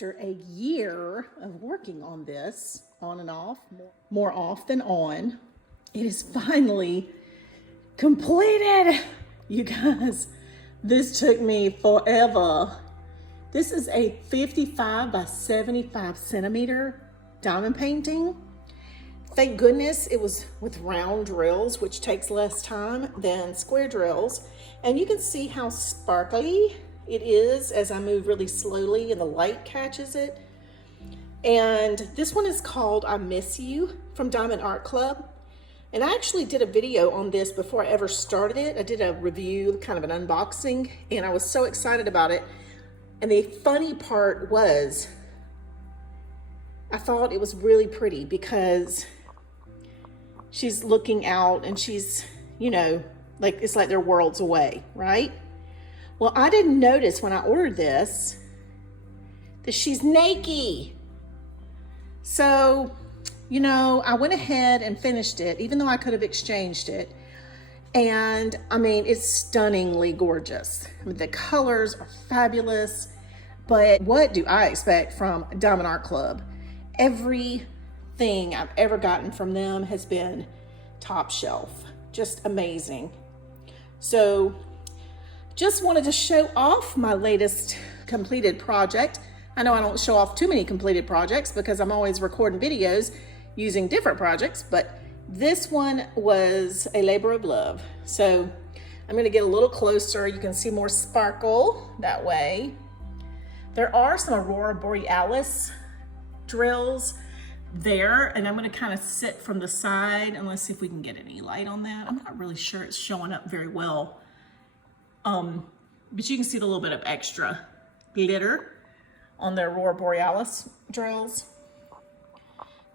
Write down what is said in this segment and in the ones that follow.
After a year of working on this, on and off, more off than on, it is finally completed. You guys, this took me forever. This is a 55 by 75 centimeter diamond painting. Thank goodness it was with round drills, which takes less time than square drills. And you can see how sparkly it is as I move really slowly and the light catches it. And this one is called I Miss You from Diamond Art Club. And I actually did a video on this before I ever started it. I did a review, kind of an unboxing, and I was so excited about it. And the funny part was, I thought it was really pretty because she's looking out and she's, you know, like it's like they're worlds away, right? Well, I didn't notice when I ordered this that she's naked. So, you know, I went ahead and finished it, even though I could have exchanged it. And I mean, it's stunningly gorgeous. I mean, the colors are fabulous, but what do I expect from Diamond Art Club? Everything I've ever gotten from them has been top shelf, just amazing. So just wanted to show off my latest completed project. I know I don't show off too many completed projects because I'm always recording videos using different projects, but this one was a labor of love. So I'm gonna get a little closer. You can see more sparkle that way. There are some Aurora Borealis drills there, and I'm gonna kind of sit from the side and let's see if we can get any light on that. I'm not really sure it's showing up very well. But you can see the little bit of extra glitter on the Aurora Borealis drills.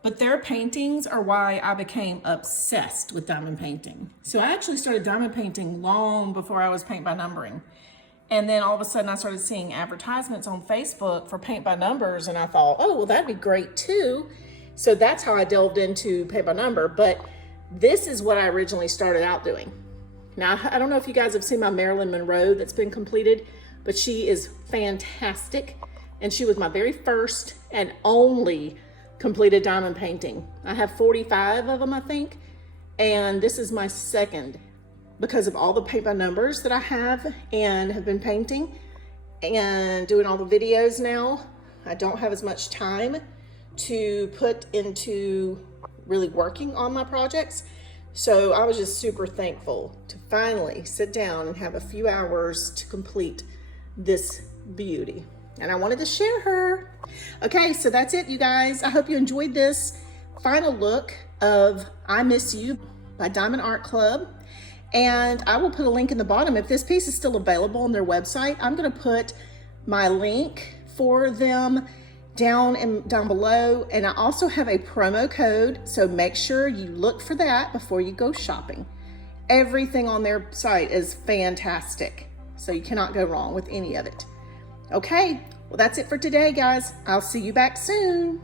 But their paintings are why I became obsessed with diamond painting. So I actually started diamond painting long before I was paint by numbering. And then all of a sudden I started seeing advertisements on Facebook for paint by numbers, and I thought, oh, well, that'd be great too. So that's how I delved into paint by number, but this is what I originally started out doing. Now, I don't know if you guys have seen my Marilyn Monroe that's been completed, but she is fantastic. And she was my very first and only completed diamond painting. I have 45 of them, I think. And this is my second because of all the paint by numbers that I have and have been painting and doing all the videos now. I don't have as much time to put into really working on my projects. So I was just super thankful to finally sit down and have a few hours to complete this beauty. And I wanted to share her. Okay, so that's it, you guys. I hope you enjoyed this final look of I Miss You by Diamond Art Club. And I will put a link in the bottom. If this piece is still available on their website, I'm gonna put my link for them down below. And I also have a promo code, so make sure you look for that before you go shopping. Everything on their site is fantastic, so you cannot go wrong with any of it. Okay, well, that's it for today, guys. I'll see you back soon.